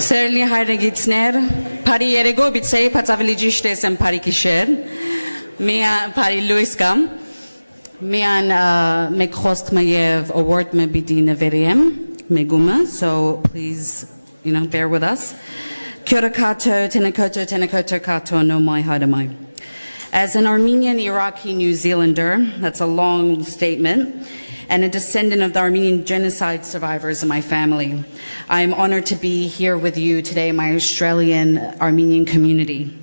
Սերնի հայրեգիցներ, բարի երեկո, բիցեի պացավելի ճիշտ եմ բարի գիշեր, միան բարի լույս կամ, միան մեկ խոստմը և award me բիդի նվերիեմ, մեգումը, so please, bear with us. Kia ora koutou, tēnā koutou katoa no mai haere mai. As an Armenian Iraqi New Zealander, that's a long statement, and a descendant of the Armenian genocide survivors in my family, I am honored to be here with you today, my Australian Armenian community,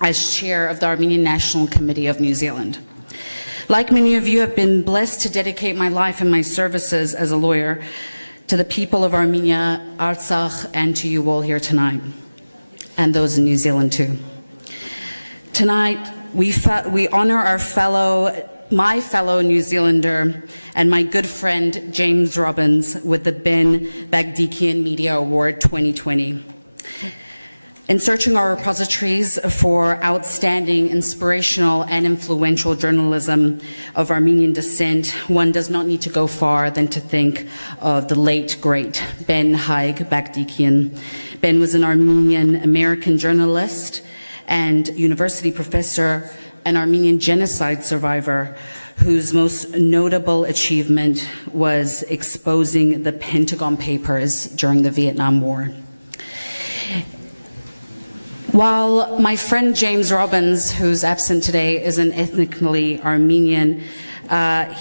as chair of the Armenian National Committee of New Zealand. Like many of you, I've been blessed to dedicate my life and my services as a lawyer to the people of Armenia, Artsakh, and to you all here tonight, and those in New Zealand too. Tonight, we honor my fellow New Zealander and my good friend James Robbins with the Ben Bagdikian Media Award 2020. In searching our repositories for outstanding, inspirational, and influential journalism of Armenian descent, one does not need to go far than to think of the late, great Ben Haig Bagdikian. Ben was an Armenian-American journalist and university professor, an Armenian genocide survivor whose most notable achievement was exposing the Pentagon Papers during the Vietnam War. While my friend James Robbins, who's absent today, is an ethnically Armenian,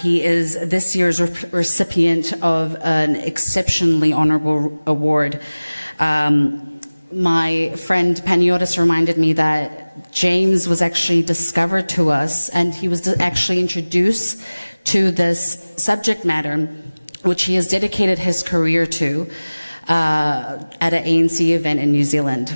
he is this year's recipient of an exceptionally honorable award. My friend Paniotis reminded me that James was actually discovered to us, and he was actually introduced to this subject matter, which he has dedicated his career to at an ANC event in New Zealand.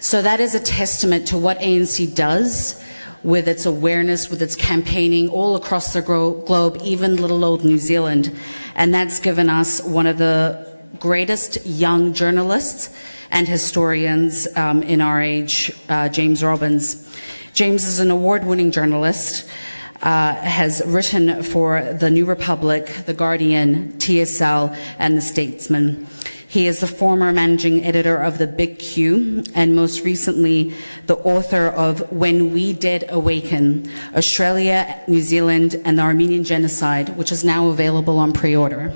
So that is a testament to what ANC does with its awareness, with its campaigning all across the globe, even little old New Zealand. And that's given us one of the greatest young journalists and historians in our age, James Robbins. James is an award-winning journalist, has written for The New Republic, The Guardian, TSL, and The Statesman. He is the former managing editor of The Big Q, and most recently, the author of When We Dead Awaken, Australia, New Zealand, and the Armenian Genocide, which is now available on pre-order.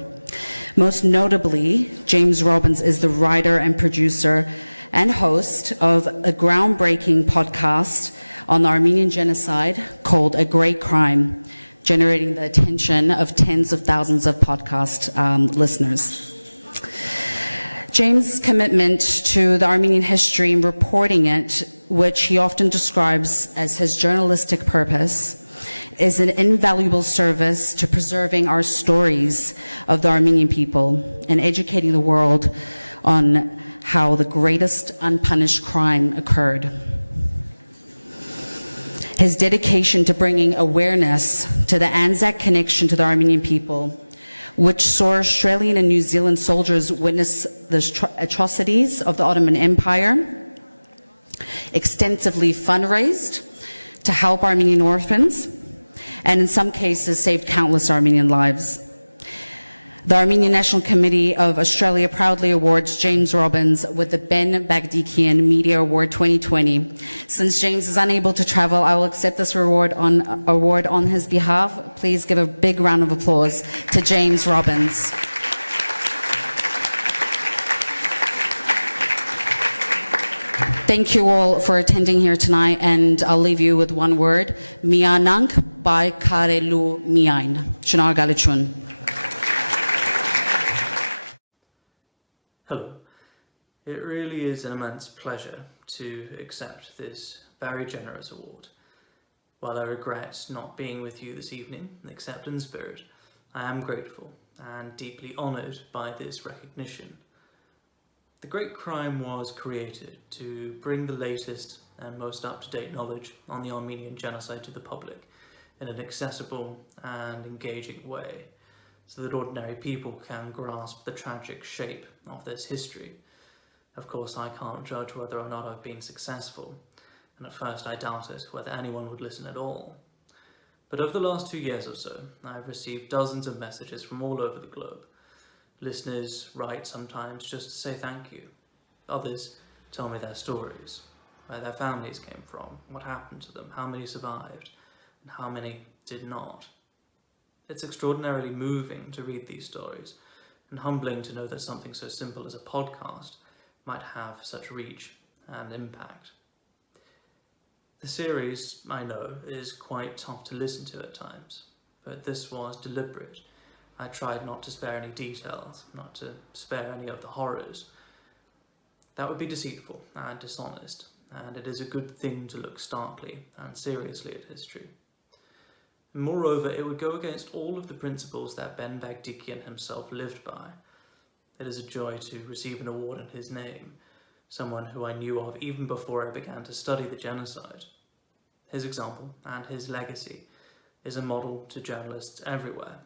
Most notably, James Robbins is the writer and producer and host of a groundbreaking podcast on the Armenian Genocide called A Great Crime, generating the attention of tens of thousands of podcast listeners. James' commitment to the Armenian history and reporting it, which he often describes as his journalistic purpose, is an invaluable service to preserving our stories of the Armenian people and educating the world on how the greatest unpunished crime occurred. His dedication to bringing awareness to the Anzac connection to the Armenian people, which saw Australian and New Zealand soldiers witness the atrocities of the Ottoman Empire, extensively fundraised to help Armenian orphans, and in some cases saved countless Armenian lives. The Armenian National Committee of Australia proudly awards James Robbins with the Ben Bagdikian Media Award 2020. Since James is unable to travel, I will accept this award on his behalf. Please give a big round of applause to James Robbins. Thank you all for attending here tonight, and I'll leave you with one word: Mianank by Karelu Miain. Shnagalachun. Hello. It really is an immense pleasure to accept this very generous award. While I regret not being with you this evening, except in spirit, I am grateful and deeply honoured by this recognition. The Great Crime was created to bring the latest and most up-to-date knowledge on the Armenian genocide to the public in an accessible and engaging way, so that ordinary people can grasp the tragic shape of this history. Of course, I can't judge whether or not I've been successful, and at first I doubted whether anyone would listen at all. But over the last 2 years or so, I've received dozens of messages from all over the globe. Listeners write sometimes just to say thank you. Others tell me their stories, where their families came from, what happened to them, how many survived, and how many did not. It's extraordinarily moving to read these stories, and humbling to know that something so simple as a podcast might have such reach and impact. The series, I know, is quite tough to listen to at times, but this was deliberate. I tried not to spare any details, not to spare any of the horrors. That would be deceitful and dishonest, and it is a good thing to look starkly and seriously at history. Moreover, it would go against all of the principles that Ben Bagdikian himself lived by. It is a joy to receive an award in his name, someone who I knew of even before I began to study the genocide. His example and his legacy is a model to journalists everywhere.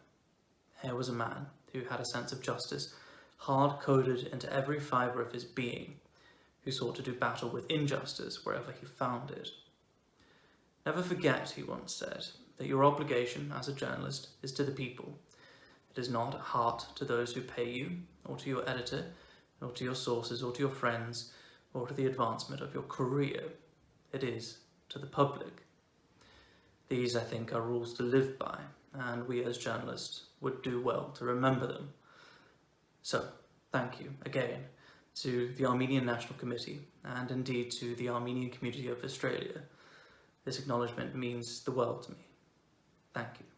Here was a man who had a sense of justice hard-coded into every fibre of his being, who sought to do battle with injustice wherever he found it. Never forget, he once said, that your obligation as a journalist is to the people. It is not a heart to those who pay you, or to your editor, or to your sources, or to your friends, or to the advancement of your career. It is to the public. These, I think, are rules to live by, and we as journalists would do well to remember them. So, thank you again to the Armenian National Committee, and indeed to the Armenian community of Australia. This acknowledgement means the world to me. Thank you.